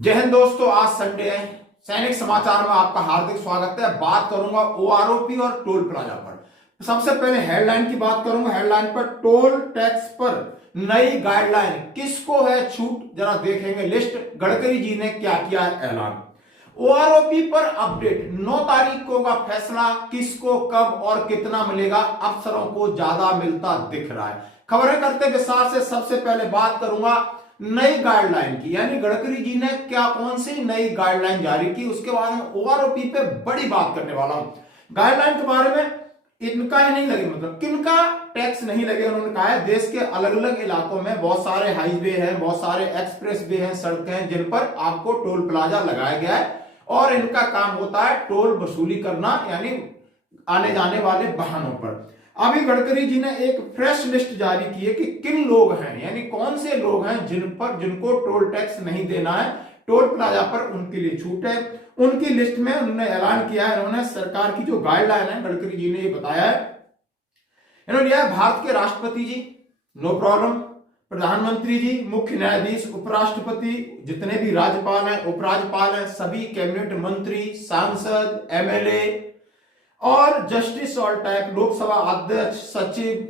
जय हिंद दोस्तों, आज संडे है। सैनिक समाचार में आपका हार्दिक स्वागत है। बात करूंगा ओआरओपी और टोल प्लाजा पर। सबसे पहले हेडलाइन की बात करूंगा। हेडलाइन पर टोल टैक्स पर नई गाइडलाइन, किसको है छूट, जरा देखेंगे लिस्ट। गडकरी जी ने क्या किया है ऐलान। ओआरओपी पर अपडेट, 9 तारीख को होगा फैसला, किसको कब और कितना मिलेगा। अफसरों को ज्यादा मिलता दिख रहा है। खबरें करते विस्तार से। सबसे पहले बात करूंगा नई गाइडलाइन की, यानी गडकरी जी ने क्या कौन सी नई गाइडलाइन जारी की, उसके बारे में ओआरओपी पे बड़ी बात करने वाला हूं। गाइडलाइन के बारे में इनका ही नहीं लगे, मतलब किनका टैक्स नहीं लगे। उन्होंने कहा है देश के अलग अलग इलाकों में बहुत सारे हाईवे हैं, बहुत सारे एक्सप्रेस वे हैं, सड़कें हैं जिन पर आपको टोल प्लाजा लगाया गया है और इनका काम होता है टोल वसूली करना, यानी आने जाने वाले वाहनों पर। अभी गडकरी जी ने एक फ्रेश लिस्ट जारी की है कि किन लोग हैं, यानी कौन से लोग हैं जिनको टोल टैक्स नहीं देना है, टोल प्लाजा पर उनके लिए छूट है। उनकी लिस्ट में उन्होंने ऐलान किया है, उन्होंने सरकार की जो गाइडलाइन है, गडकरी जी ने ये बताया है। इन्होंने लिया है भारत के राष्ट्रपति जी, नो प्रॉब्लम, प्रधानमंत्री जी, मुख्य न्यायाधीश, उपराष्ट्रपति, जितने भी राज्यपाल हैं, उपराज्यपाल हैं, सभी कैबिनेट मंत्री, सांसद, एमएलए और जस्टिस और टाइप, लोकसभा अध्यक्ष, सचिव,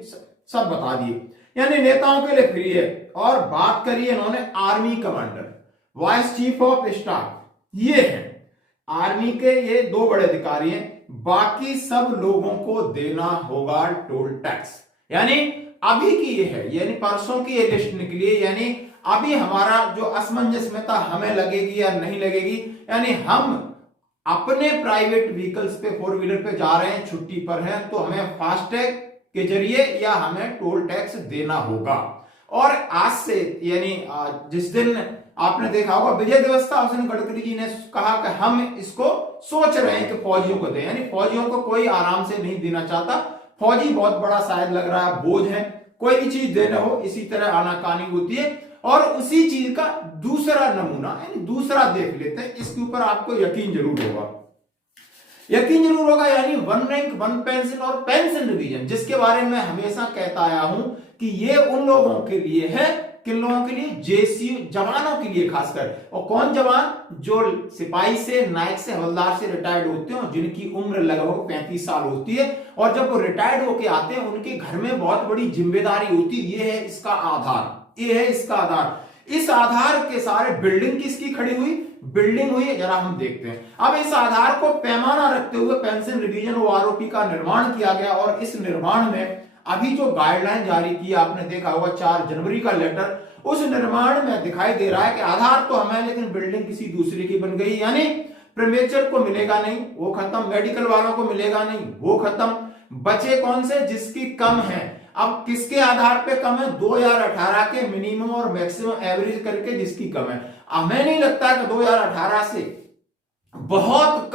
सब बता दिए, यानी नेताओं के लिए फ्री है। और बात करिए इन्होंने army commander, vice chief of staff, ये है आर्मी के, ये 2 बड़े अधिकारी हैं। बाकी सब लोगों को देना होगा टोल टैक्स, यानी अभी की ये है, यानी परसों की ये लिस्ट निकली है। यानी अभी हमारा जो असमंजस में था, हमें लगेगी या नहीं लगेगी, यानी हम अपने प्राइवेट व्हीकल्स पे, 4 व्हीलर पे जा रहे हैं, छुट्टी पर हैं, तो हमें फास्टैग के जरिए या हमें टोल टैक्स देना होगा। और आज से, यानी जिस दिन आपने देखा होगा विजय दिवस था, उस दिन गडकरी जी ने कहा कि हम इसको सोच रहे हैं कि फौजियों को दें, यानी फौजियों को कोई आराम से नहीं देना चाहता। फौजी बहुत बड़ा शायद लग रहा है बोझ है, कोई भी चीज देना हो इसी तरह आनाकानी होती है। और उसी चीज का दूसरा नमूना, यानी दूसरा देख लेते हैं, इसके ऊपर आपको यकीन जरूर होगा, यकीन जरूर होगा। यानी 1 रैंक 1 पेंशन और पेंशन रिवीजन, जिसके बारे में हमेशा कहता आया हूं कि ये उन लोगों के लिए है, किन लोगों के लिए, जेसीयू जवानों के लिए खासकर। और कौन जवान, जो सिपाही से, नायक से, हवलदार से रिटायर्ड होते हैं, जिनकी उम्र लगभग 35 साल होती है, और जब वो रिटायर्ड होके आते हैं उनके घर में बहुत बड़ी जिम्मेदारी होती है। ये है इसका आधार, ये है इसका आधार। इस आधार के सारे बिल्डिंग किसकी खड़ी हुई, बिल्डिंग हुई है, जरा हम देखते हैं। अब इस आधार को पैमाना रखते हुए पेंशन रिवीजन ओआरओपी का निर्माण किया गया, और इस निर्माण में अभी जो गाइडलाइन जारी की, आपने देखा होगा 4 जनवरी का लेटर, उस निर्माण में दिखाई दे रहा है कि आधार तो हमें, लेकिन बिल्डिंग किसी दूसरे की बन गई। यानी प्रीमेचर को मिलेगा नहीं, वो खत्म, मेडिकल वालों को मिलेगा नहीं, वो खत्म, बचे कौन से, जिसकी कम है। अब किसके आधार पे कम है, 2018 के मिनिमम और मैक्सिमम एवरेज करके जिसकी कम है। हमें नहीं लगता कि 2018 से बहुत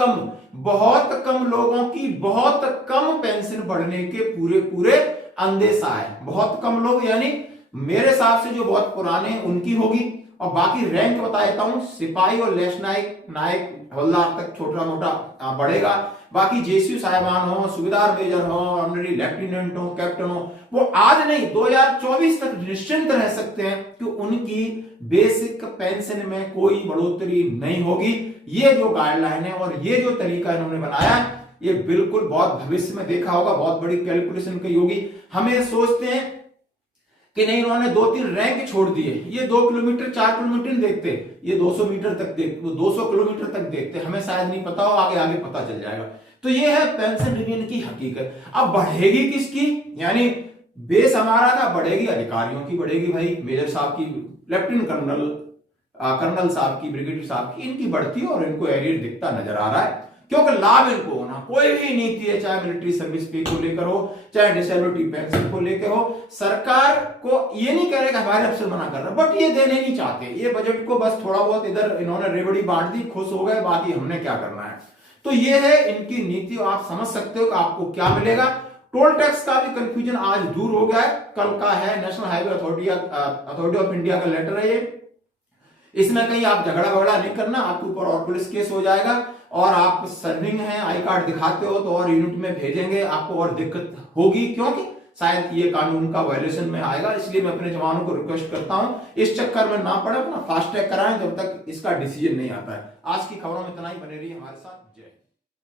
कम लोगों की बहुत कम पेंशन बढ़ने के पूरे अंदेशा है। बहुत कम लोग, यानी मेरे हिसाब से जो बहुत पुराने उनकी होगी। और बाकी रैंक बता देता हूं, सिपाही और लेस नायक, नायक हवलदार तक छोटा मोटा बढ़ेगा। बाकी जेसीयू साहिबान हो, सुबेदार मेजर हो, ऑनरी लेफ्टिनेंट हो, कैप्टन हो, वो आज नहीं 2024 तक निश्चिंत रह सकते हैं कि उनकी बेसिक पेंशन में कोई बढ़ोतरी नहीं होगी। ये जो गाइडलाइन है और ये जो तरीका इन्होंने बनाया है, ये बिल्कुल बहुत भविष्य में देखा होगा, बहुत बड़ी कैलकुलेशन की होगी। हमें सोचते हैं कि नहीं, इन्होंने 2-3 रैंक छोड़ दिए, ये 2 किलोमीटर 4 किलोमीटर देखते, ये 200 मीटर तक देखते, 200 किलोमीटर तक देखते, हमें शायद नहीं पता हो, आगे आगे पता चल जाएगा। तो ये है पेंशन रिवीजन की हकीकत। अब बढ़ेगी किसकी, यानी बेस हमारा था, बढ़ेगी अधिकारियों की, बढ़ेगी भाई मेजर साहब की, लेफ्टिनेंट कर्नल, कर्नल साहब की, ब्रिगेडियर साहब की, इनकी बढ़ती और इनको एरियर दिखता नजर आ रहा है, क्योंकि लाभ इनको होना। कोई भी नीति है, चाहे मिलिट्री सर्विस पे को लेकर हो, चाहे डिसेबिलिटी पेंशन को लेकर हो, सरकार को ये नहीं कह रहे कि हमारे अफसर मना कर रहे, बट ये देने नहीं चाहते। ये बजट को बस थोड़ा बहुत इधर इन्होंने रेवड़ी बांट दी, खुश हो गए, बाकी हमने क्या करना है। तो ये है इनकी नीति। आप समझ सकते हो कि आपको क्या मिलेगा। टोल टैक्स का भी कंफ्यूजन आज दूर हो गया है। कल का है national highway authority of India का लेटर है ये। इसमें कहीं आप झगड़ा वगड़ा नहीं करना, आपके ऊपर और पुलिस केस हो जाएगा। और आप सर्विंग है, आई कार्ड दिखाते हो तो और यूनिट में भेजेंगे, आपको और दिक्कत होगी, क्योंकि शायद ये कानून का वायलेशन में आएगा, इसलिए मैं अपने जवानों को रिक्वेस्ट करता हूं इस चक्कर में ना पड़े, अपना फास्ट टैग कराएं जब तक इसका डिसीजन नहीं आता है। आज की खबरों में इतना ही, बने रहिए हमारे साथ। जय।